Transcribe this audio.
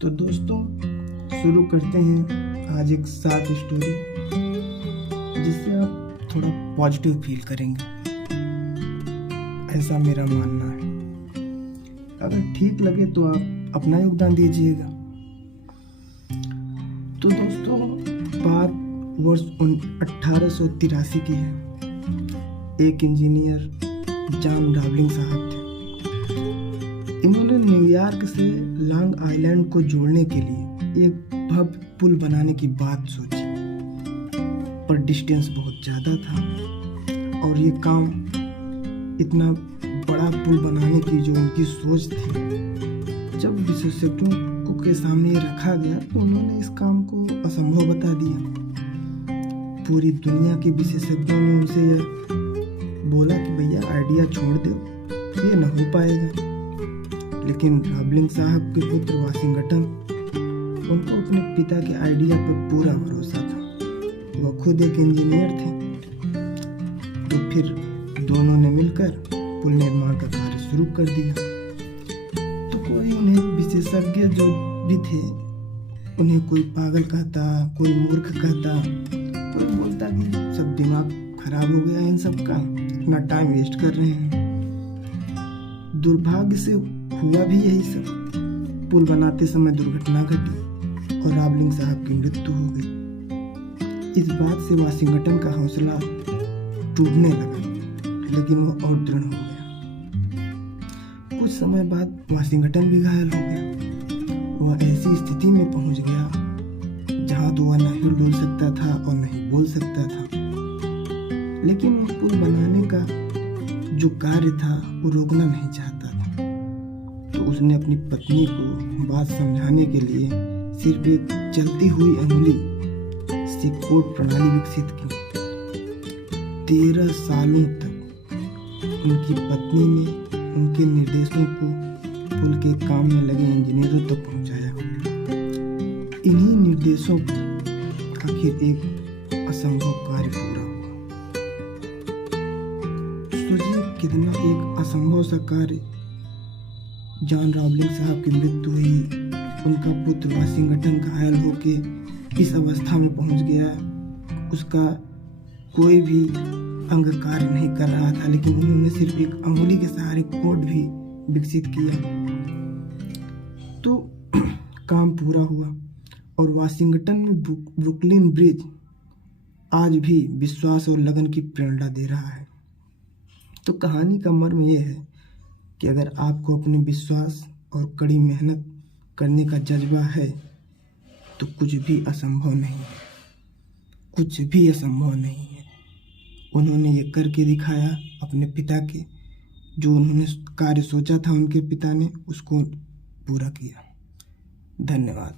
तो दोस्तों शुरू करते हैं आज एक शॉर्ट स्टोरी जिससे आप थोड़ा पॉजिटिव फील करेंगे, ऐसा मेरा मानना है। अगर ठीक लगे तो आप अपना योगदान दीजिएगा। तो दोस्तों बात वर्ष 1883 की है। एक इंजीनियर जॉन रावलिंग साहब थे। इन्होंने न्यूयॉर्क से लॉन्ग आइलैंड को जोड़ने के लिए एक भव्य पुल बनाने की बात सोची, पर डिस्टेंस बहुत ज़्यादा था और ये काम इतना बड़ा पुल बनाने की जो उनकी सोच थी, जब विशेषज्ञों के सामने रखा गया तो उन्होंने इस काम को असंभव बता दिया। पूरी दुनिया के विशेषज्ञों ने उनसे यह बोला कि भैया आइडिया छोड़ दो, ये न हो पाएगा। लेकिन रावलिंग साहब के पुत्र वाशिंगटन, उनको अपने पिता के आइडिया पर पूरा भरोसा था। वह खुद एक इंजीनियर थे। तो फिर दोनों ने मिलकर पुल निर्माण का कार्य शुरू कर दिया। तो कोई उन्हें विशेषज्ञ जो भी थे, उन्हें कोई पागल कहता, कोई मूर्ख कहता, कोई बोलता कि सब दिमाग खराब हो गया इन सब का, इतना टाइम वेस्ट कर रहे हैं। दुर्भाग्य से हुआ भी यही सब। पुल बनाते समय दुर्घटना घटी और रावलिंग साहब की मृत्यु हो गई। इस बात से वाशिंगटन का हौसला टूटने लगा, लेकिन वो और दृढ़ हो गया। कुछ समय बाद वाशिंगटन भी घायल हो गया। वह ऐसी स्थिति में पहुंच गया जहां तो वह नहीं डोल सकता था और नहीं बोल सकता था। लेकिन वह पुल बनाने का जो कार्य था वो रोकना नहीं चाहता था। तो उसने अपनी पत्नी को बात समझाने के लिए सिर्फ एक चलती हुई अंगुली से कोड प्रणाली विकसित की। 13 सालों तक उनकी पत्नी ने उनके निर्देशों को पुल के काम में लगे इंजीनियरों तक पहुंचाया। इन्हीं निर्देशों पर आखिर एक असंभव कार्य पूरा हुआ। सोचिए कितना एक असंभव सा कार्य। जॉन रावलिंग साहब की मृत्यु हुई, उनका पुत्र वाशिंगटन घायल होके इस अवस्था में पहुंच गया। उसका कोई भी अंग कार्य नहीं कर रहा था, लेकिन उन्होंने सिर्फ एक अंगुली के सहारे कोड भी विकसित किया। तो काम पूरा हुआ और वाशिंगटन में ब्रुकलिन ब्रिज आज भी विश्वास और लगन की प्रेरणा दे रहा है। तो कहानी का मर्म यह है कि अगर आपको अपने विश्वास और कड़ी मेहनत करने का जज्बा है तो कुछ भी असंभव नहीं है। कुछ भी असंभव नहीं है। उन्होंने ये करके दिखाया अपने पिता के, जो उन्होंने कार्य सोचा था उनके पिता ने, उसको पूरा किया। धन्यवाद।